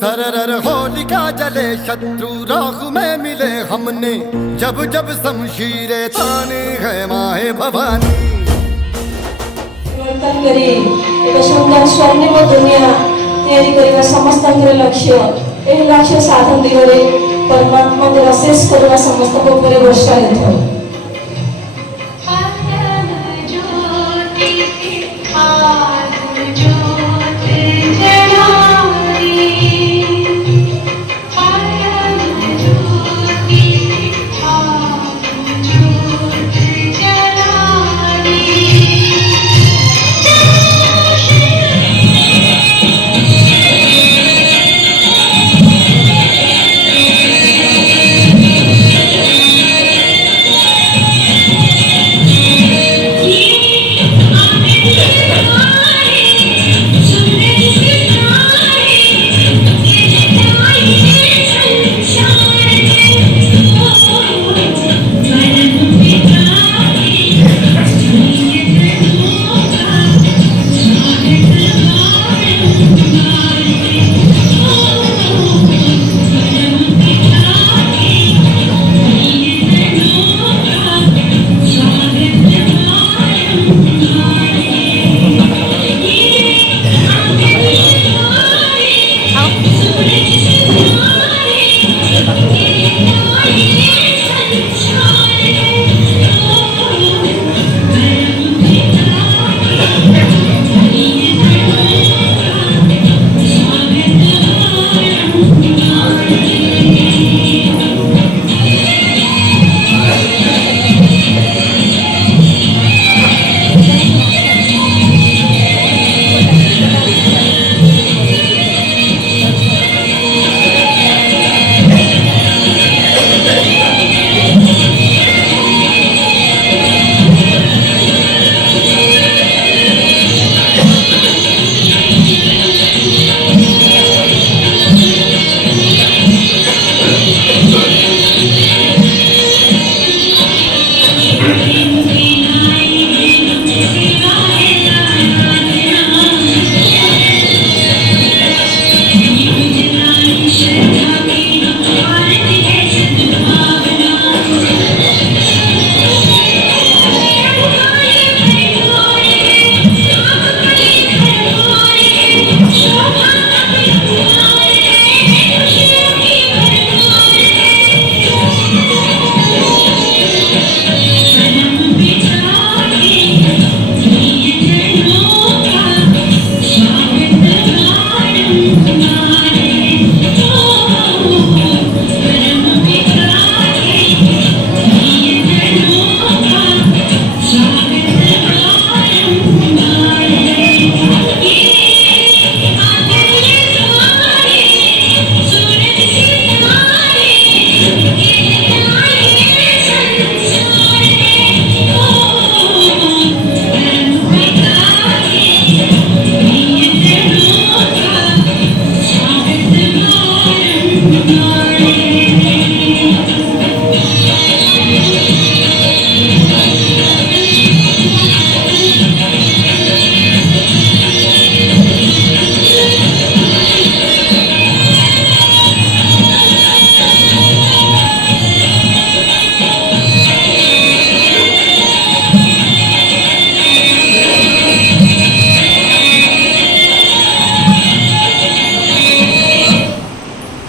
सरर होलिका जले शत्रु राह में मिले हमने, जब जब शमशीरे ताने है माहे भवानी। परिवर्तन करी एक सुंदर स्वर्णिम दुनिया तैयारी करने समस्त लक्ष्य यह लक्ष्य साधन दिगरे परमात्मा द्वारा शेष करने समस्त को ऊपर वर्षा हेतु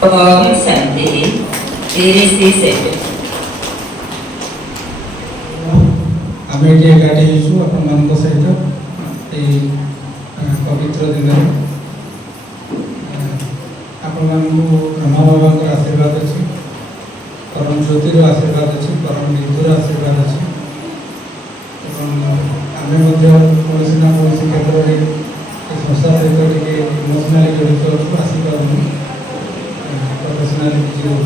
ओम शांति धीरे से आम ये एकाठी हों सहित पवित्र दिन आपण ब्रह्मा बाबा आशीर्वाद अच्छी परम ज्योतिर आशीर्वाद अच्छी परम विद्युर आशीर्वाद अच्छी आम कौन ना कौन क्षेत्र में संसार सहित इमोशनाली जड़ित अच्छु आसीपार प्रोफेशनाली किसी बहुत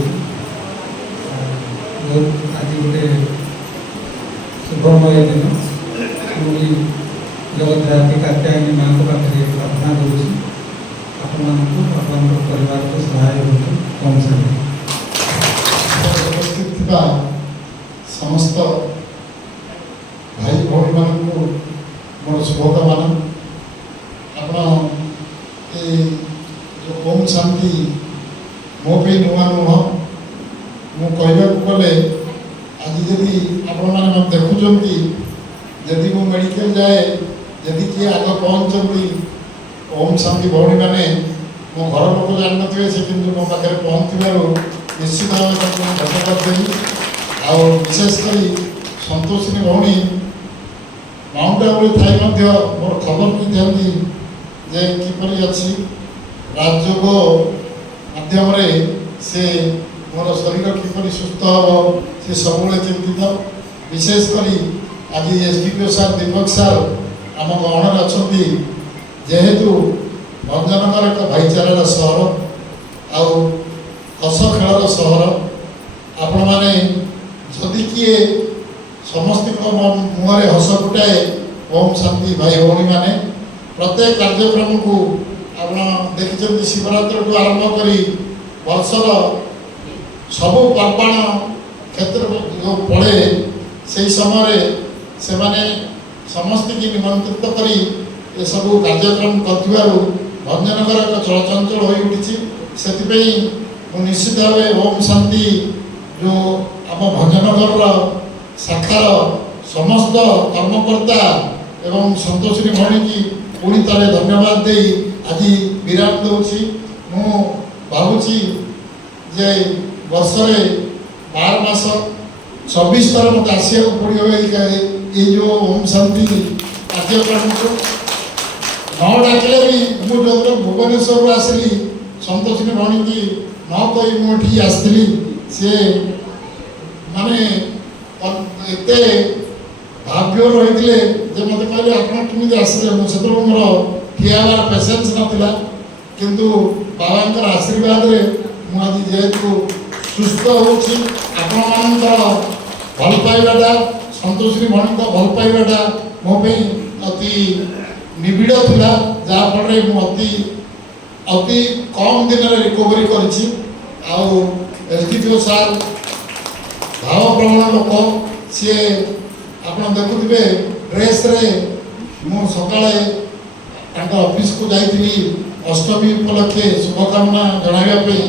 आज गोटे शुभमय दिन मुझे जगत कात्यायनी माँ को पाखे प्रार्थना करुँच आपण परिवार को सहाय होम से उपस्थित समस्त भाई भौणी मान मोर शुभकामना। आप जो ओम ओम शांति मो पे नुआ नुह मु कहवाक गले आज जदि आपण मैंने देखुंट जदि मु मेडिकल जाए जदि किए आग पहुँचती ओम शांति भौणी मैंने मो घर लोक जान थे से कि मो पाखे पहुँचवर निश्चित भाव भेट करदेवी आशेषकर संतोषिनी भौणी माउंट आबू थी मोर खबर भी दिखती जे किपरि अच्छी राजयोग माध्यम से मोर शरीर किपरि सुस्थ हम से सब चिंतित विशेषकर आज एसडीपीओ सार दीपक सार आम गहण अच्छा जेहेतु भंजनगर एक भाईचारार सहर आउ हस खेलर सहर आपण मैंने जदि किए समस्त मुहरे हस फुटाए ओम शांति भाई भौणी मैंने प्रत्येक कार्यक्रम को आप देखते शिवरात्रि को आरंभ कर वर्षर सबू पर्वण क्षेत्र जो पड़े से समय से माने समस्त की निमंत्रित कर ये सब कार्यक्रम कर भंजनगर एक चलचंचल हो उठी से निश्चित भाव ओम शांति जो आम भंजनगर शाखार समस्त कर्मकर्ता एवं संतोषिनी भौणी की पुणी थे धन्यवाद दे आज विराम दूसरी मु भावुची जे वर्ष 12 मास 24 थर मत आसिया पड़ो ये जो ओम शांति कार्यक्रम को न डाकिले भी मुझे जो भुवनेश्वर आसली संतोषिनी भौणी की न कही मुझे आसती सी माने एत भाव्य रही मत कहले आपड़ी आसले मुझे मोर ठियाबार पेसेन्स नाला किंतु बाबा आशीर्वाद मुझे जेहेतु सुस्थ होपण भल पाइबाटा संतोषिनी भौणी भल पाइबाटा मोपी अति निबिड़ था जहाँफल अति अति कम दिन में रिकवरी करडीपीओ सार भावप्रवण लोक सी आप देखुए ड्रेस मु सकाଳେ ऑफिस को जाइली अष्टमी उपलक्षे शुभकामना जनाइवाई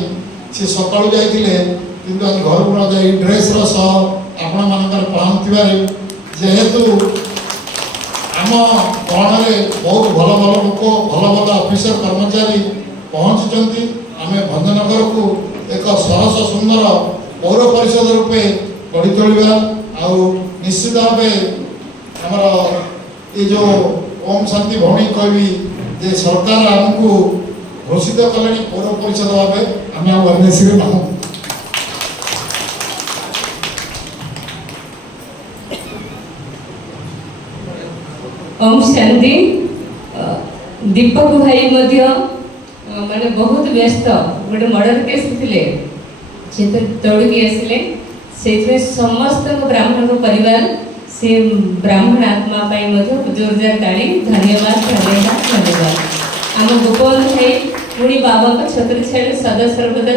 सी सकाळु जाइए किंतु आज घर को न जाए ड्रेस सह आपण मानकर पहुँचवे जेहेतु आम गण में बहुत भल भल लोक भल भल ऑफिसर कर्मचारी पहुँचुंट आम भंजनगर को एक सरस सुंदर पौर परिषद रूपे गढ़ी तोड़ा निश्चित भाव आमर ये जो ओम शांति भौणी कहि जे सरकार आमको घोषित कले पौर परिषद भाव आम आवेसी ना ओम शांति दीपक भाई माने बहुत व्यस्त गोटे मर्डर केस थे दौड़ी आसिले से समस्त ब्राह्मण परिवार से ब्राह्मण आत्मा जोरदार ताली धन्यवाद धन्यवाद धन्यवाद आम गोपबंधु भाई पुणी बाबा को छत्र छाड़ी सदा सर्वदा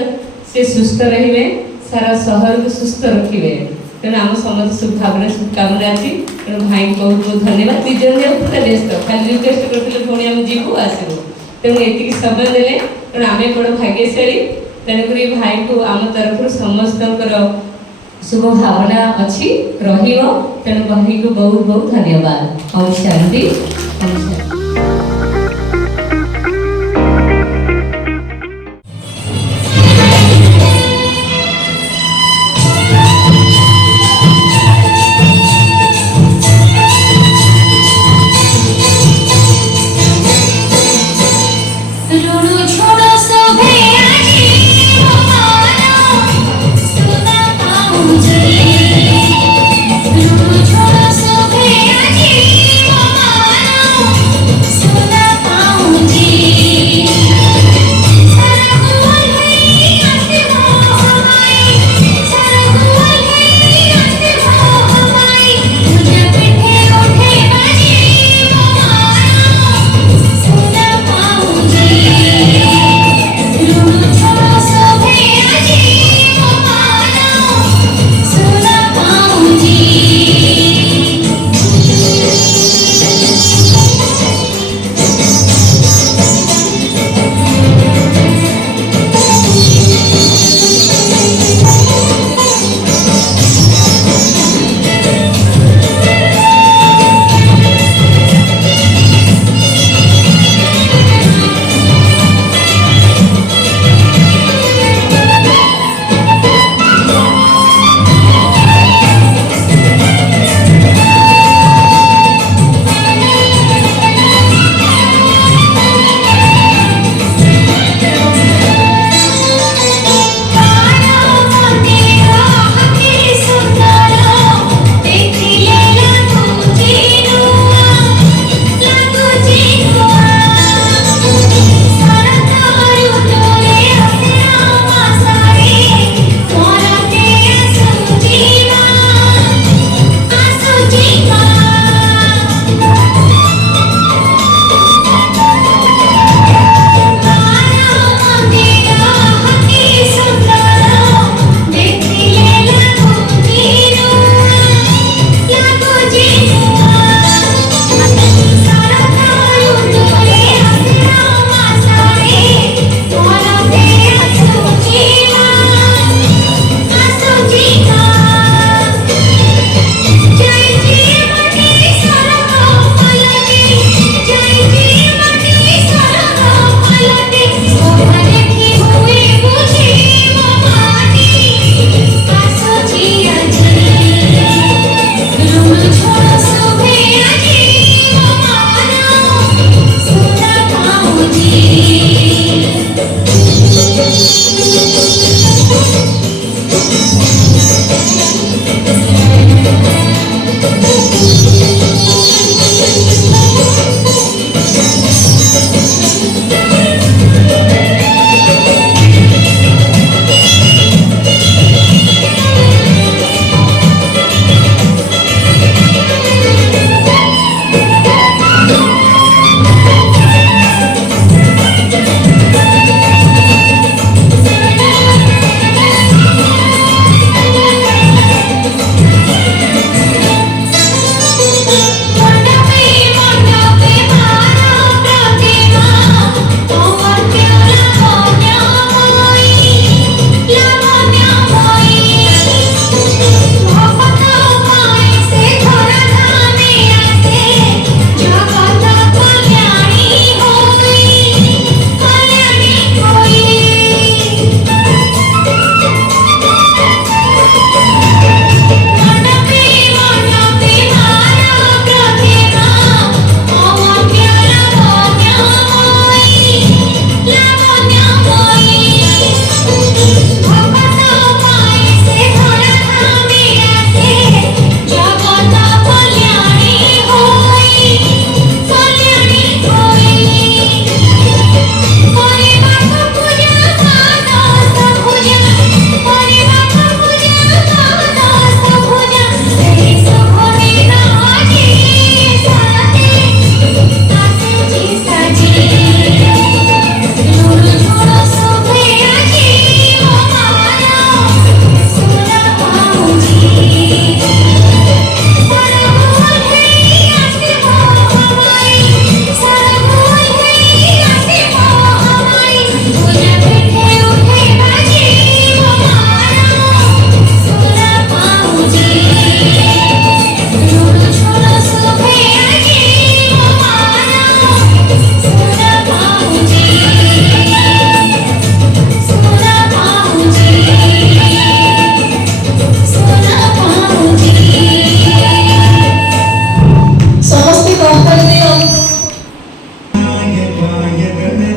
से सुस्थ रे सारा शहर को सुस्थ रखिए तेणु आम समस्त शुभभावना शुभकामना अच्छी तेणु भाई बहुत बहुत धन्यवाद दिजन पूरा व्यस्त खाली रिक्वेस्ट करते पुणी आम जीवु आसबू तेणु ये समय देले तेणु आम बड़ भाग्यशाली तेणुक भाई को आम तरफ समस्त शुभ भावना अच्छी तेणु भाई को बहुत बहुत धन्यवाद ओम शांति ओम शांति। So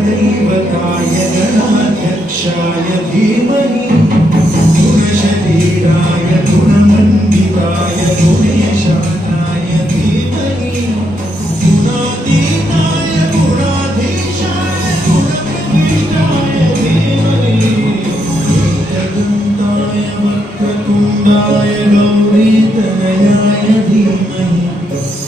गणदैवताय गणाध्यक्षाय धीमहि गुणशरीराय गुणमण्डिताय गुणेशानाय धीमहि गुणातीताय गुणाधीशाय गुणप्रविष्टाय धीमहि एकदन्ताय वक्रतुण्डाय गौरीतनयाय धीमहि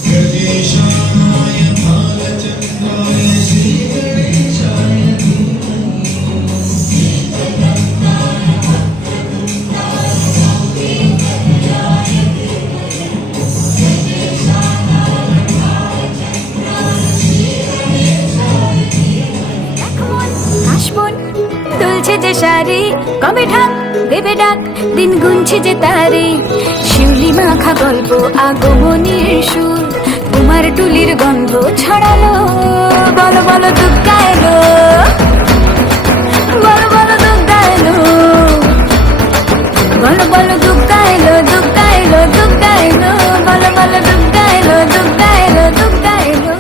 गजेशानाय भालचन्द्राय श्रीगणेशाय धीमहि কাশবন দুলছে যে শাড়ি কবে ঢাক দেবে ডাক দিন গুনছে যে তারে শিউলি মাখা গল্প আগমনের সুর তোমার টুলির গন্ধ ছড়ালো বলো বলো দুগ্গা এলো বলো বলো দুগ্গা এলো বলো বলো দুগ্গা এলো দুগ্গা এলো দুগ্গা এলো বলো বলো দুগ্গা এলো দুগ্গা এলো দুগ্গা এলো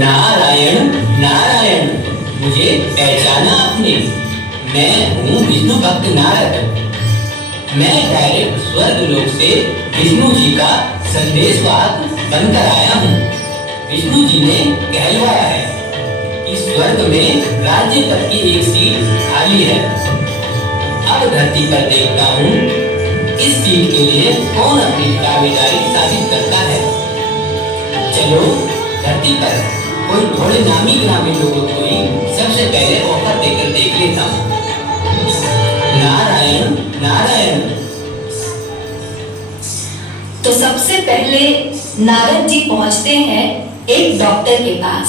नारायण नारायण, मुझे पहचाना आपने? मैं हूँ विष्णु भक्त नारद। मैं डायरेक्ट स्वर्ग लोक से विष्णु जी का संदेशवाहक बनकर आया हूँ। विष्णु जी ने कहलवाया है कि स्वर्ग में राज्य पद की एक सीट खाली है। अब धरती पर देखता हूँ इस सीट के लिए कौन अपनी दावेदारी साबित करता है। चलो धरती पर कोई थोड़े नामी ग्रामी लोगों को ही सबसे पहले ऑफर देकर देख लेता हूँ। नारायण नारायण। तो सबसे पहले नारद जी पहुंचते हैं एक डॉक्टर के पास।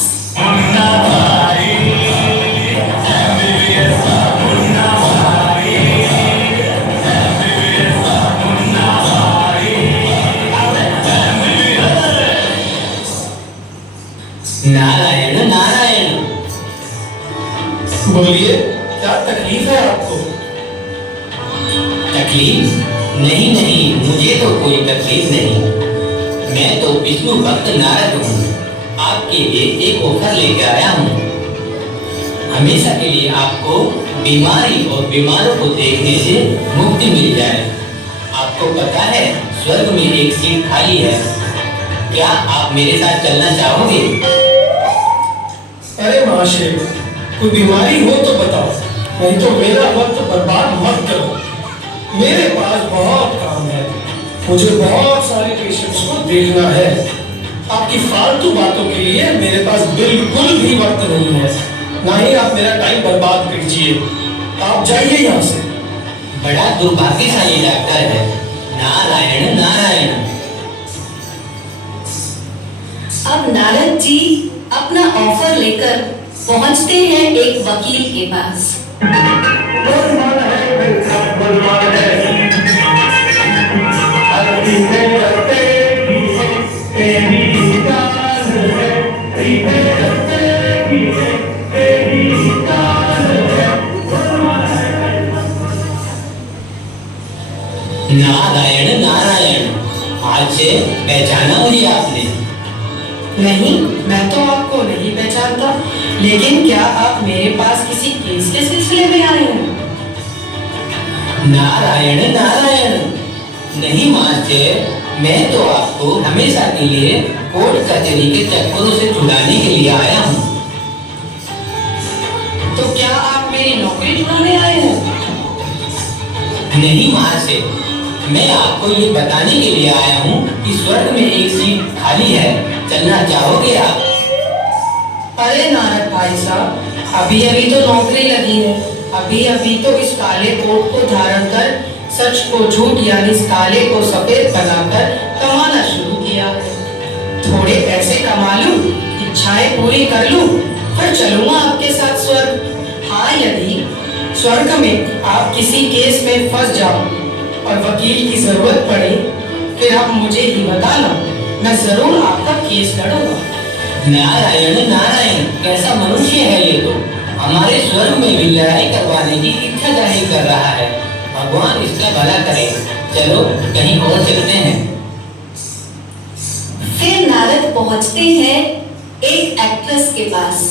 नारायण नारायण। बोलिए, क्या तकलीफ है आपको? तकलीफ? नहीं नहीं, मुझे तो कोई तकलीफ नहीं। मैं तो विष्णु भक्त नारद हूँ। आपके लिए एक ऑफर लेकर आया हूँ। हमेशा के लिए आपको बीमारी और बीमारों को देखने से मुक्ति मिल जाए। आपको पता है स्वर्ग में एक सीट खाली है। क्या आप मेरे साथ चलना चाहोगे? अरे महाशय, कोई बीमारी हो तो बताओ, नहीं तो मेरा वक्त बर्बाद मत करो। मेरे पास बहुत काम है, मुझे बहुत सारे पेशेंट्स को देखना है। आपकी फालतू बातों के लिए मेरे पास बिल्कुल भी वक्त नहीं है। ना ही आप मेरा टाइम बर्बाद कीजिए। आप जाइए यहाँ से। बड़ा दुर्भाग्यशाली डॉक्टर है। नारायण नारायण। अब नारद जी अपना ऑफर लेकर पहुंचते हैं एक वकील के पास। नारायण नारायण, आज से पहचाना मुझे आपने? नहीं, मैं तो आपको नहीं पहचानता, लेकिन क्या आप मेरे पास किसी केस के सिलसिले में आए हैं? नारायण नारायण, नहीं मास्टर, मैं तो आपको हमेशा के लिए कोर्ट कचहरी के चक्करों से छुड़ाने के लिए आया हूँ। तो क्या आप मेरी नौकरी छुड़ाने आए हैं? नहीं मास्टर, मैं आपको ये बताने के लिए आया हूँ कि स्वर्ग में एक सीट खाली है, चलना चाहोगे आप? अरे नारद भाई साहब, अभी अभी तो नौकरी लगी है, अभी अभी तो इस काले कोट को धारण कर सच को झूठ यानी इस काले को सफेद बनाकर कमाना शुरू किया है। थोड़े पैसे कमा लूं, इच्छाएं पूरी कर लूं, फिर चलूंगा आपके साथ स्वर्ग। हाँ, यदि स्वर्ग में आप किसी केस में फंस जाओ और वकील की जरूरत पड़े, फिर आप मुझे ही बताना, मैं जरूर आपका केस लड़ूंगा। नारायण नारायण, कैसा मनुष्य है ये तो, हमारे स्वर्ग में भी लड़ाई करवाने की इच्छा जाहिर कर रहा है। भगवान इसका भला करे, चलो कहीं और चलते हैं। फिर नारद पहुंचते हैं एक एक्ट्रेस के पास।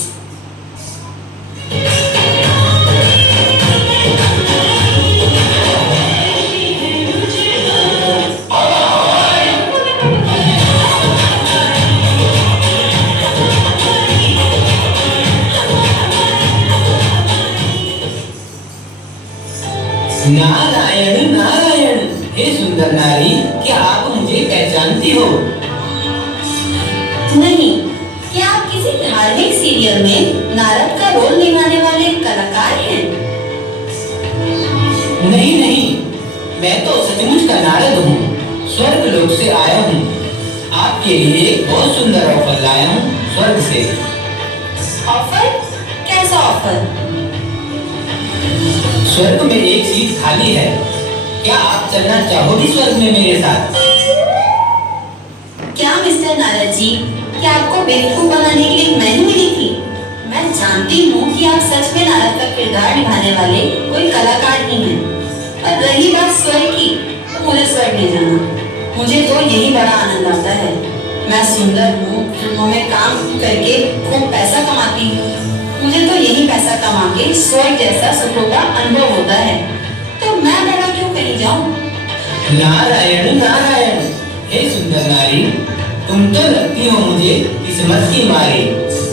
नारायण नारायण, हे सुंदर नारी, क्या आप मुझे पहचानती हो? नहीं, क्या आप किसी धार्मिक सीरियल में नारद का रोल निभाने वाले कलाकार हैं? नहीं नहीं, मैं तो सचमुच का नारद हूँ, स्वर्ग लोक से आया हूँ। आपके लिए एक बहुत सुंदर ऑफर लाया हूँ स्वर्ग से। ऑफर? कैसा ऑफर? स्वर्ग में एक सीट खाली है, क्या आप चलना चाहोगे स्वर्ग में मेरे साथ? क्या मिस्टर नारद जी, क्या आपको बेवकूफ बनाने के लिए मैं ही मिली थी? मैं जानती हूँ कि आप सच में नारद का किरदार निभाने वाले कोई कलाकार नहीं हैं। और रही बात स्वर्ग की, तो मुझे स्वर्ग नहीं जाना, मुझे तो यही बड़ा आनंद आता है। मैं सुंदर हूँ, फिल्मों में काम करके खूब पैसा कमाती हूँ, मुझे तो यही पैसा कमा के स्वर्ग जैसा सुखों का अनुभव होता है, तो मैं भला क्यों कहीं जाऊं? नारायण नारायण, हे सुंदर नारी, तुम तो लगती हो मुझे किस्मत की मारी।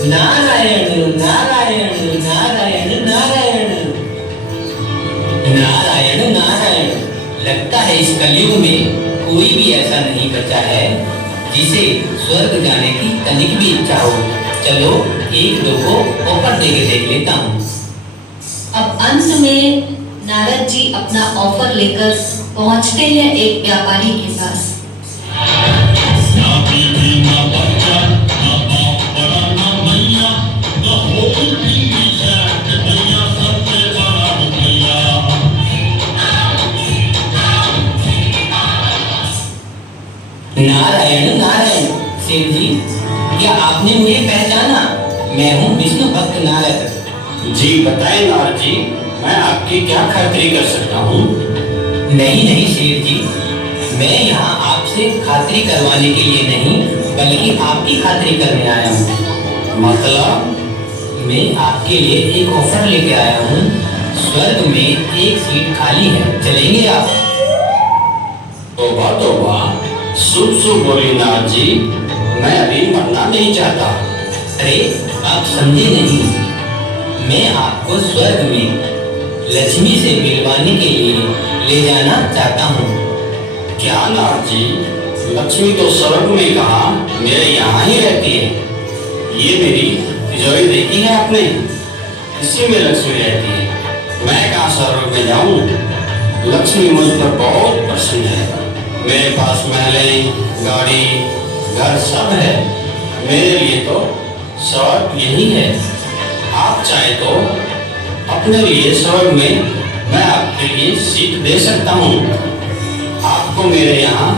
नारायण नारायण नारायण नारायण नारायण नारायण, लगता है इस कलयुग में कोई भी ऐसा नहीं बचा है जिसे स्वर्ग जाने की तनिक भी इच्छा हो। चलो एक दो को ऑफर दे के देख लेता हूँ। अब अंत में नारद जी अपना ऑफर लेकर पहुंचते हैं एक व्यापारी के पास। नारायण नारायण, सेठ जी, क्या आपने मुझे पहचाना? मैं हूँ विष्णु भक्त नारद। जी बताएं नारद जी, मैं आपकी क्या खातिरी कर सकता हूँ? नहीं नहीं सेठ जी, मैं यहाँ आपसे खातिरी करवाने के लिए नहीं, बल्कि आपकी खातिरी करने आया हूँ। मतलब? मैं आपके लिए एक ऑफर लेके आया हूँ, स्वर्ग में एक सीट खाली है, चलेंगे आप? तोबा तोबा, शुभ शुभ बोली नारद जी, मैं अभी मरना नहीं चाहता। अरे आप समझे नहीं, मैं आपको स्वर्ग में लक्ष्मी से मिलवाने के लिए ले जाना चाहता हूँ। क्या नारद जी, लक्ष्मी तो स्वर्ग में कहा, मेरे यहाँ ही रहती है। ये मेरी तिजोरी देखी है आपने, इसी में लक्ष्मी रहती है। मैं कहाँ स्वर्ग में जाऊँ? लक्ष्मी मुझ पर बहुत प्रसन्न है, मेरे पास महलें, गाड़ी, घर सब है। मेरे लिए तो स्वर्ग यही है। आप चाहे तो अपने लिए स्वर्ग में मैं आपके लिए सीट दे सकता हूँ। आपको मेरे यहाँ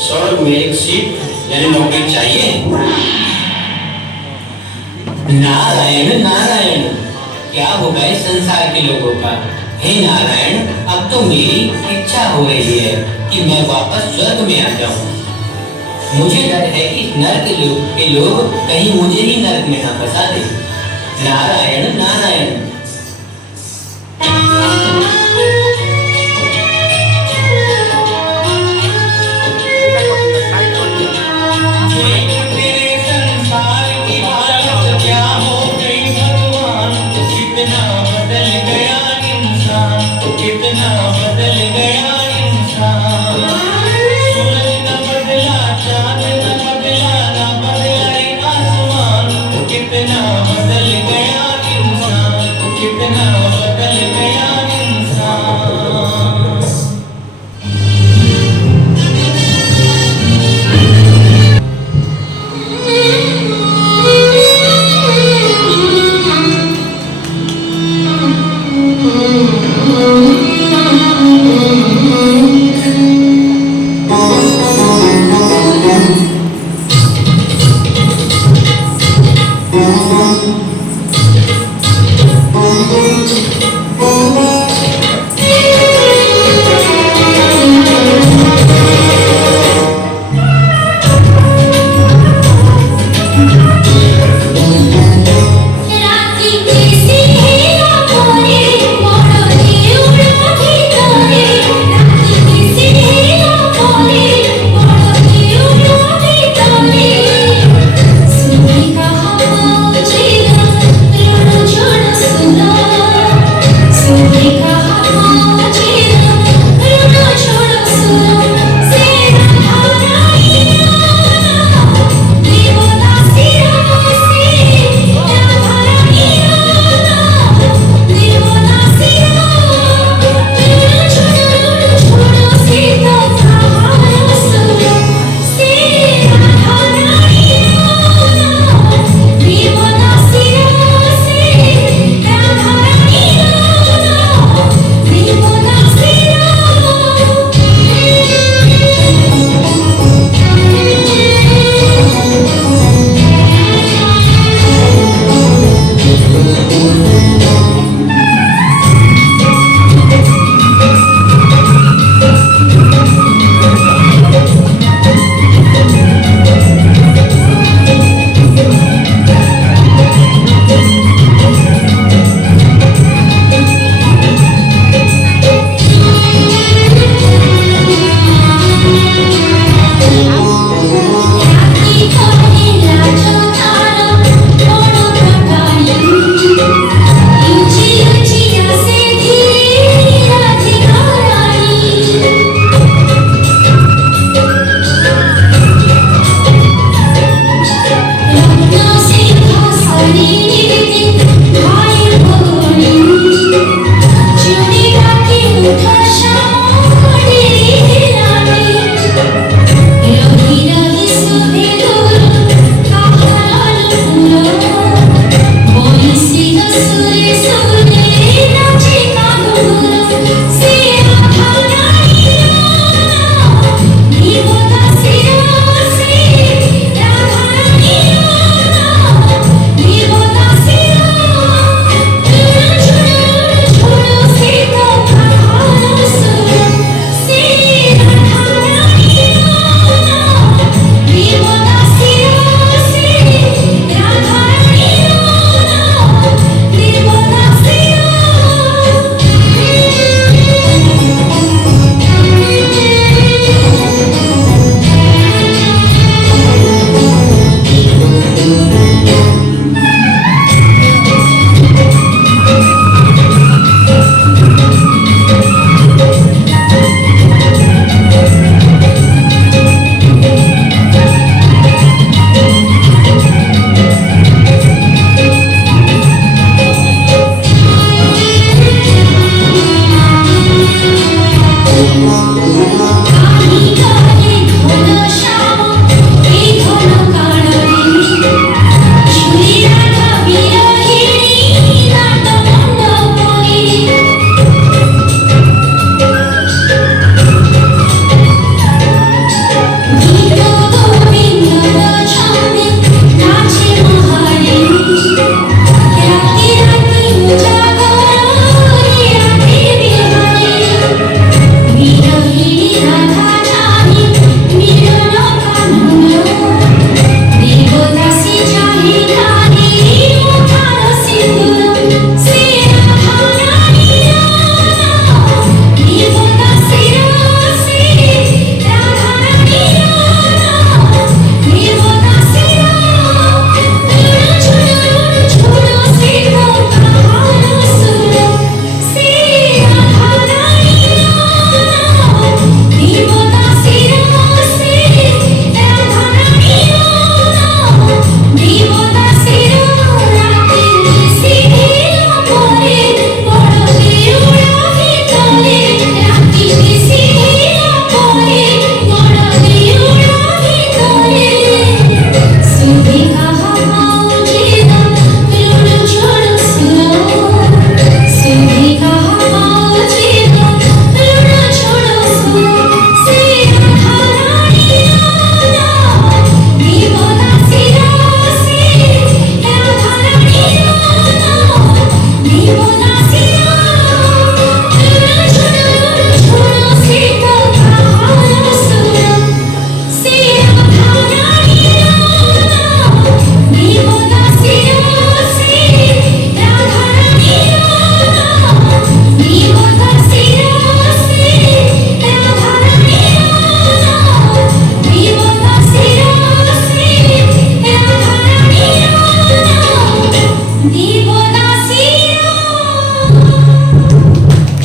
स्वर्ग में एक सीट यानी नौकरी चाहिए? नारायण नारायण, क्या होगा इस संसार के लोगों का। हे नारायण, अब तो मेरी इच्छा हो रही है कि मैं वापस स्वर्ग में आ जाऊं। मुझे डर है कि इस नरक के लोग कहीं मुझे ही नरक में न फंसा दे। नारायण नारायण। कितना